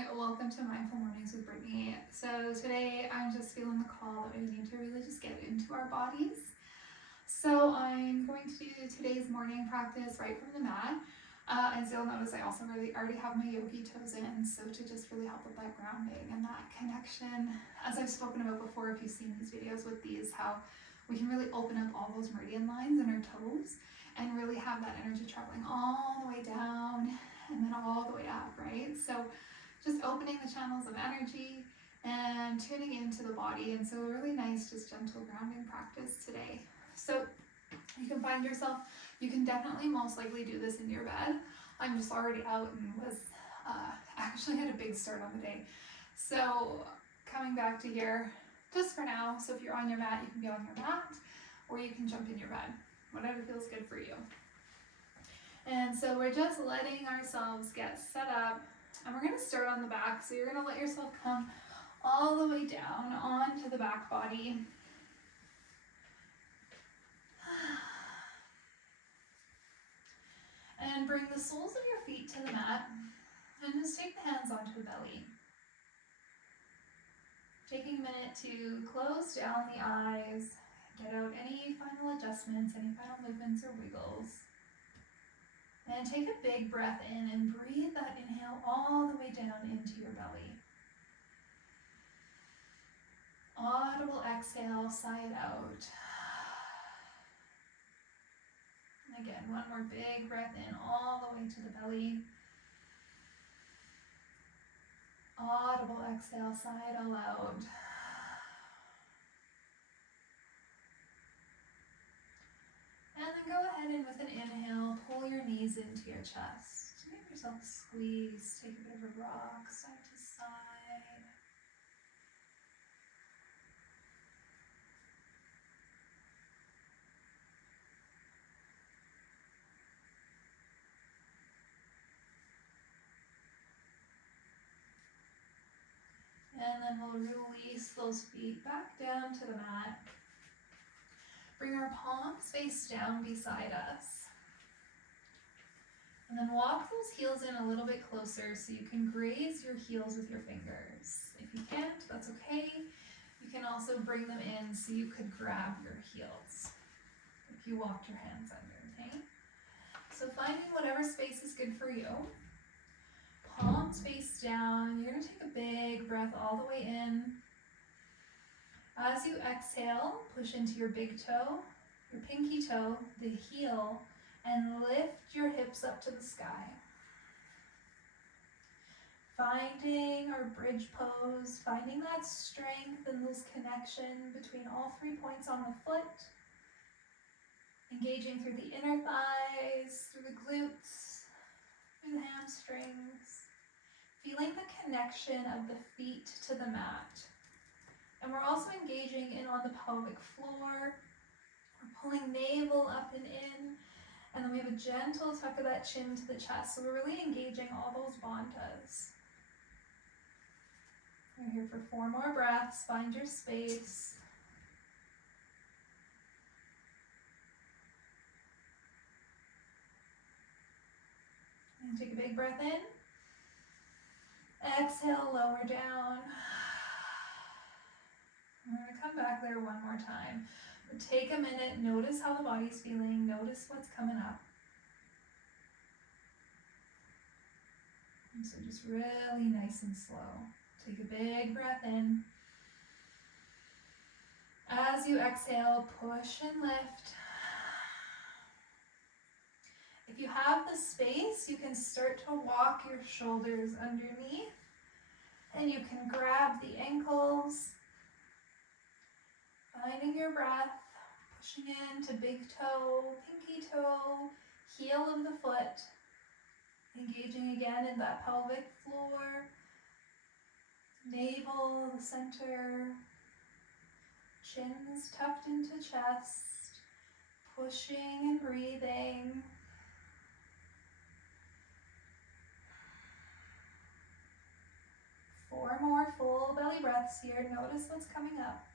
Hi, welcome to Mindful Mornings with Brittany. So today I'm just feeling the call that we need to really just get into our bodies. So I'm going to do today's morning practice right from the mat. As you'll notice, I also already have my yogi toes in, so to just really help with that grounding and that connection. As I've spoken about before, if you've seen these videos with these, how we can really open up all those meridian lines in our toes and really have that energy traveling all the way down and then all the way up, right? So just opening the channels of energy and tuning into the body. And so a really nice, just gentle grounding practice today. So you can find yourself, you can definitely most likely do this in your bed. I'm just already out and was actually had a big start on the day. So coming back to here just for now. So if you're on your mat, you can be on your mat or you can jump in your bed, whatever feels good for you. And so we're just letting ourselves get set up. And we're going to start on the back, so you're going to let yourself come all the way down onto the back body. And bring the soles of your feet to the mat, and just take the hands onto the belly. Taking a minute to close down the eyes, get out any final adjustments, any final movements or wiggles. And take a big breath in and breathe that inhale all the way down into your belly. Audible exhale, sigh it out. And again, one more big breath in all the way to the belly. Audible exhale, sigh it all out. And then go ahead and with an inhale, pull your knees into your chest. Give yourself a squeeze, take a bit of a rock, side to side. And then we'll release those feet back down to the mat. Bring our palms face down beside us. And then walk those heels in a little bit closer so you can graze your heels with your fingers. If you can't, that's okay. You can also bring them in so you could grab your heels if you walked your hands under, okay? So finding whatever space is good for you. Palms face down. You're going to take a big breath all the way in. As you exhale, push into your big toe, your pinky toe, the heel, and lift your hips up to the sky. Finding our bridge pose, finding that strength and this connection between all 3 points on the foot. Engaging through the inner thighs, through the glutes, through the hamstrings. Feeling the connection of the feet to the mat. And we're also engaging in on the pelvic floor. We're pulling navel up and in. And then we have a gentle tuck of that chin to the chest. So we're really engaging all those bandhas. We're here for 4 more breaths. Find your space. And take a big breath in. Exhale, lower down. We're going to come back there one more time. Take a minute, notice how the body's feeling, notice what's coming up. And so just really nice and slow. Take a big breath in. As you exhale, push and lift. If you have the space, you can start to walk your shoulders underneath. And you can grab the ankles. Finding your breath, pushing into big toe, pinky toe, heel of the foot. Engaging again in that pelvic floor, navel, the center, chins tucked into chest, pushing and breathing. Four more full belly breaths here. Notice what's coming up.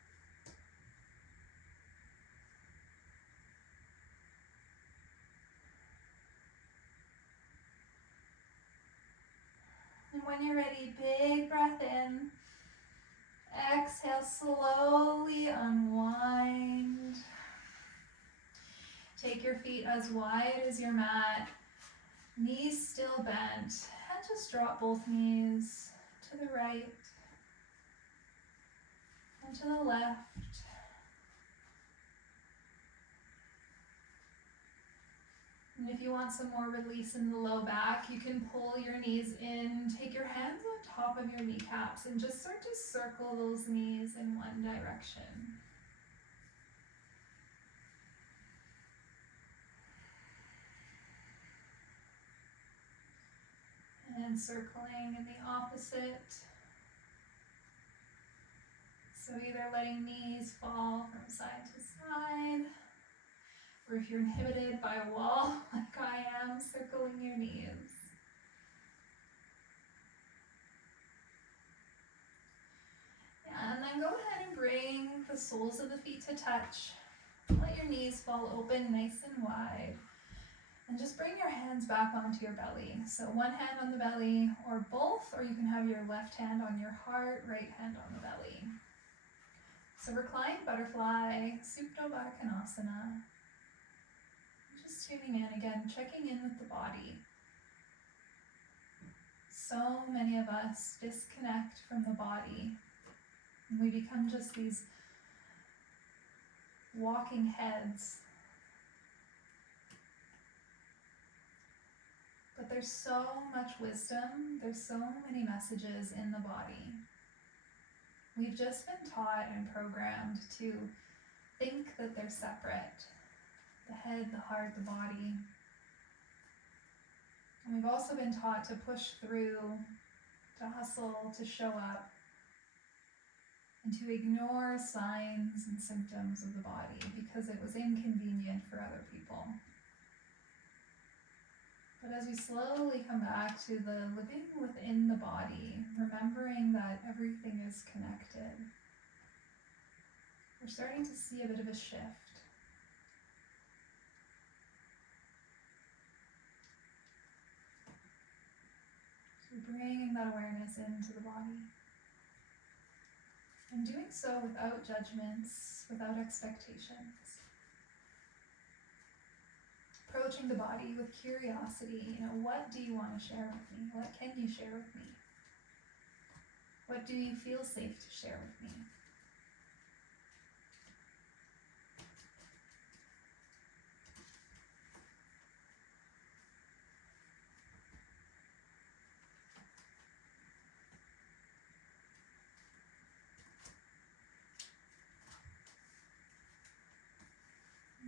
when you're ready, big breath in. Exhale, slowly unwind. Take your feet as wide as your mat. Knees still bent. And just drop both knees to the right and to the left. And if you want some more release in the low back, you can pull your knees in, take your hands on top of your kneecaps, and just start to circle those knees in one direction. And circling in the opposite. So either letting knees fall from side to side, or if you're inhibited by a wall, like I am, circling your knees. And then go ahead and bring the soles of the feet to touch. Let your knees fall open nice and wide. And just bring your hands back onto your belly. So one hand on the belly or both, or you can have your left hand on your heart, right hand on the belly. So reclined butterfly, Supta Baddha Konasana. Just tuning in again, checking in with the body. So many of us disconnect from the body, and we become just these walking heads. But there's so much wisdom, there's so many messages in the body. We've just been taught and programmed to think that they're separate. The head, the heart, the body. And we've also been taught to push through, to hustle, to show up, and to ignore signs and symptoms of the body because it was inconvenient for other people. But as we slowly come back to the living within the body, remembering that everything is connected, we're starting to see a bit of a shift. So bringing that awareness into the body. And doing so without judgments, without expectations. Approaching the body with curiosity. What do you want to share with me? What can you share with me? What do you feel safe to share with me?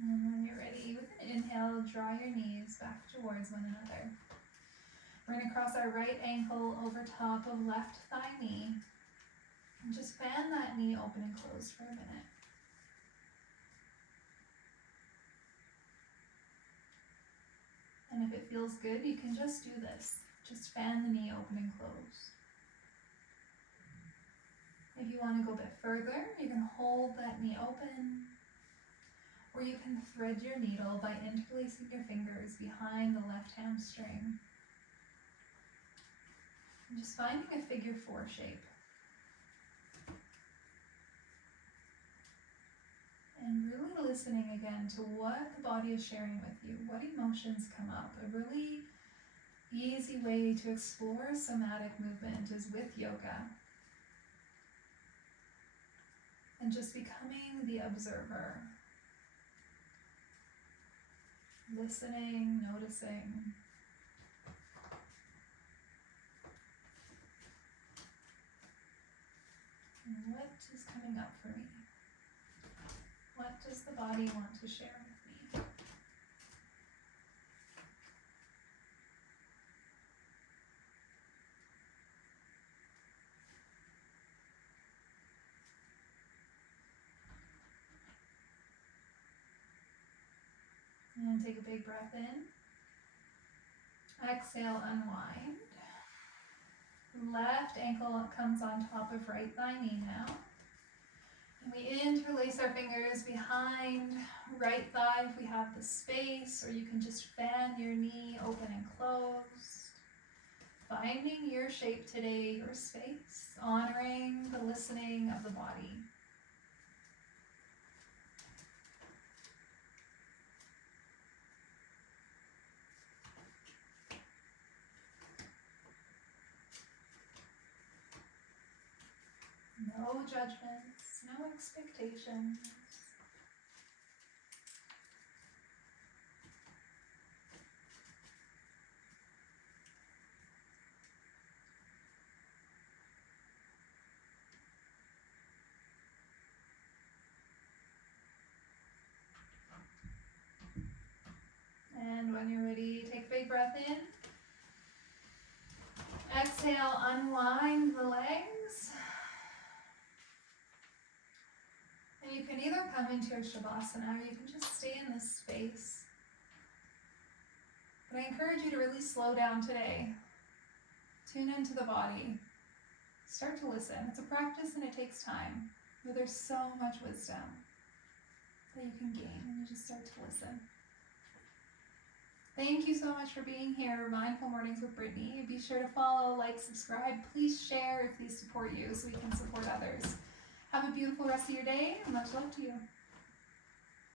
And when you're ready, with an inhale, draw your knees back towards one another. We're going to cross our right ankle over top of left thigh knee. And just fan that knee open and closed for a minute. And if it feels good, you can just do this. Just fan the knee open and closed. If you want to go a bit further, you can hold that knee open, or you can thread your needle by interlacing your fingers behind the left hamstring. And just finding a figure 4 shape. And really listening again to what the body is sharing with you, what emotions come up. A really easy way to explore somatic movement is with yoga. And just becoming the observer. Listening, noticing. And what is coming up for me? What does the body want to share with me? And take a big breath in. Exhale, unwind. Left ankle comes on top of right thigh knee now. And we interlace our fingers behind right thigh if we have the space, or you can just fan your knee open and closed. finding your shape today, your space, honoring the listening of the body. No judgments, no expectations. And when you're ready, take a big breath in. Exhale, unwind the legs. And you can either come into your Shavasana or you can just stay in this space. But I encourage you to really slow down today. Tune into the body. Start to listen. It's a practice and it takes time. But there's so much wisdom that you can gain when you just start to listen. Thank you so much for being here, Mindful Mornings with Brittany. Be sure to follow, like, subscribe. Please share if these support you so we can support others. Have a beautiful rest of your day and much love to you.